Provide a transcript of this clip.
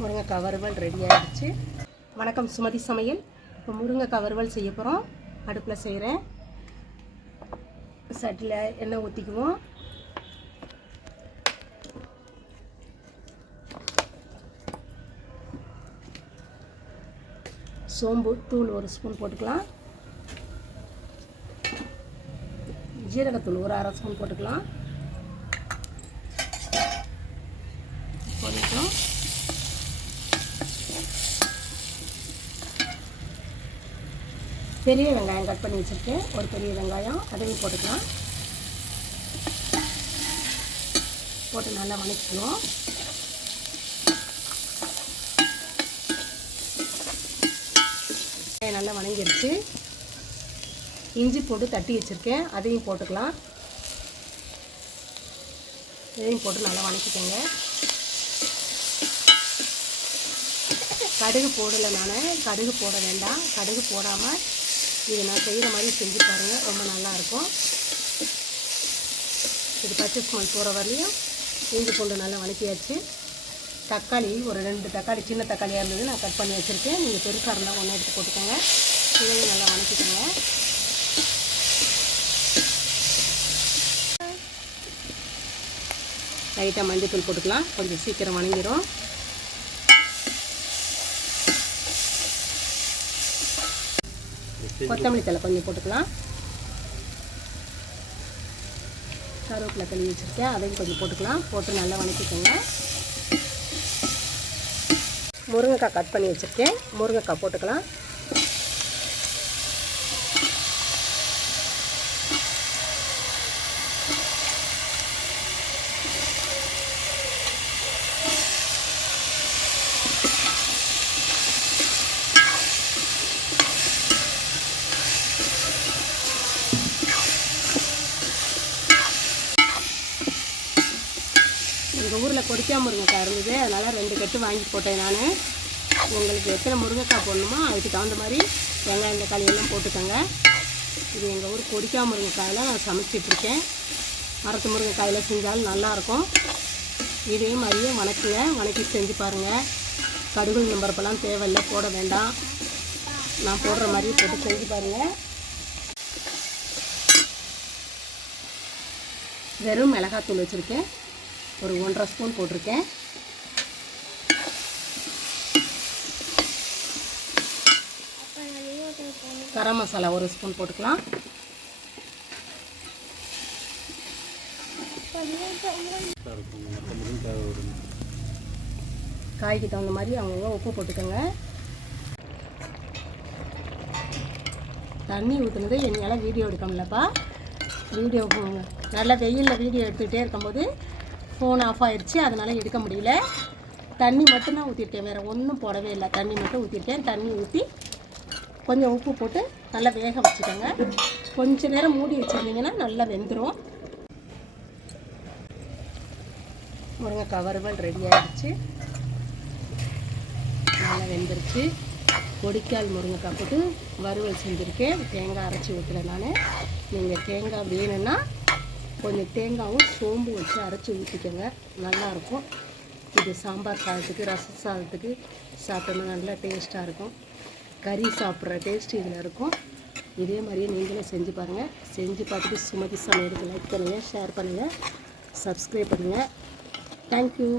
முருங்கைக்காய் வறுவல் ரெடி ஆகிடுச்சு. வணக்கம் சுமதி சமையல். இப்போ முருங்கைக்காய் வறுவல் செய்ய போகிறோம். அடுப்பில் செய்கிறேன். சட்டியில் எண்ணெய் ஊற்றிக்குவோம். சோம்பு தூள் 1 ஸ்பூன் போட்டுக்கலாம். ஜீரகத்தூள் ஒரு 1/2 ஸ்பூன் போட்டுக்கலாம். போட்டுட்டோம். பெரிய வெங்காயம் கட் பண்ணி வச்சுருக்கேன். ஒரு பெரிய வெங்காயம் அதையும் போட்டுக்கலாம். போட்டு நல்லா வதக்கிக்குவோம். நல்லா வதங்கிடுச்சு. இஞ்சி போட்டு தட்டி வச்சுருக்கேன், அதையும் போட்டுக்கலாம். இதையும் போட்டு நல்லா வதக்கிக்கோங்க. கடுகு போடலை, நான் கடுகு போட வேண்டாம். கடுகு போடாமல் இது நான் செய்கிற மாதிரி செஞ்சு பாருங்கள், ரொம்ப நல்லாயிருக்கும். இது பச்சை ஸ்மெல் போகிற வரையும் இஞ்சி பூண்டு நல்லா வதக்கியாச்சு. தக்காளி ஒரு 2 தக்காளி, சின்ன தக்காளியாக இருந்தது நான் கட் பண்ணி வச்சுருக்கேன். நீங்கள் பெருசாக இருந்தால் ஒன்று எடுத்து போட்டுக்கோங்க. இதையும் நல்லா வதக்கிக்கோங்க. லைட்டாக மஞ்சள் போட்டுக்கலாம், கொஞ்சம் சீக்கிரம் வதங்கிடும். கொத்தமல்லி தழை கொஞ்சம் போட்டுக்கலாம். கருவேப்பிலை கழுவி வச்சுருக்கேன், அதையும் கொஞ்சம் போட்டுக்கலாம். போட்டு நல்லா வதக்கிக்கோங்க. முருங்கைக்காய் கட் பண்ணி வச்சுருக்கேன், முருங்கைக்காய் போட்டுக்கலாம். எங்கள் ஊரில் கொடிக்காய் முருங்கைக்காய் இருந்தது, அதனால் 2 கட்டு வாங்கி போட்டேன் நான். உங்களுக்கு எத்தனை முருங்கைக்காய் போடணுமோ அதுக்கு தகுந்த மாதிரி வெங்காயம் தக்காளி எல்லாம் போட்டுக்கோங்க. இது எங்கள் ஊர் கொடிக்காய் முருங்கைக்காயில் நான் சமைச்சிட்ருக்கேன். மரத்து முருங்கைக்காயில் செஞ்சாலும் நல்லாயிருக்கும். இதே மாதிரியே வணக்கி செஞ்சு பாருங்கள். கடுகு நம்பரப்பெல்லாம் தேவையில்லை, போட வேண்டாம். நான் போடுற மாதிரி போட்டு செஞ்சு பாருங்கள். வெறும் மிளகாத்தூள் வச்சுருக்கேன், ஒரு 1.5 ஸ்பூன் போட்டிருக்கேன். கரம் மசாலா 1 ஸ்பூன் போட்டுக்கலாம். காய்க்கு தகுந்த மாதிரி அவங்கவுங்க உப்பு போட்டுக்கோங்க. தண்ணி ஊற்றுனது என்னால் வீடியோ எடுக்க முடியலப்பா. வீடியோ நல்லா வெயிலில் வீடியோ எடுத்துக்கிட்டே இருக்கும்போது ஃபோன் ஆஃப் ஆகிடுச்சு, அதனால் எடுக்க முடியல. தண்ணி மட்டும்தான் ஊற்றிருக்கேன், வேறு ஒன்றும் போடவே இல்லை. தண்ணி மட்டும் ஊற்றிருக்கேன். தண்ணி ஊற்றி கொஞ்சம் உப்பு போட்டு நல்லா வேக வச்சுக்கோங்க. கொஞ்சம் நேரம் மூடி வச்சுருந்தீங்கன்னா நல்லா வெந்துடும். முருங்கைக்காய் வறுவல் ரெடி ஆகிடுச்சு, நல்லா வெந்துருச்சு. கொடிக்கால் முருங்கைக்காய் போட்டு வறுவல் செஞ்சுருக்கேன். தேங்காய் அரைச்சி ஊற்றுறேன் நான். நீங்கள் தேங்காய் வேணும்னா கொஞ்சம் தேங்காயும் சோம்பு வச்சு அரைச்சி ஊற்றிக்கோங்க, நல்லாயிருக்கும். இது சாம்பார் சாதத்துக்கு, ரச சாதத்துக்கு சாப்பிட்டோம்னா நல்லா டேஸ்ட்டாக இருக்கும். கறி சாப்பிட்ற டேஸ்ட் இதில் இருக்கும். இதே மாதிரியே நீங்களும் செஞ்சு பாருங்கள். செஞ்சு பார்த்துட்டு சுமதி சமையலுக்கு லைக் பண்ணுங்கள், ஷேர் பண்ணுங்கள், சப்ஸ்கிரைப் பண்ணுங்கள். தேங்க்யூ.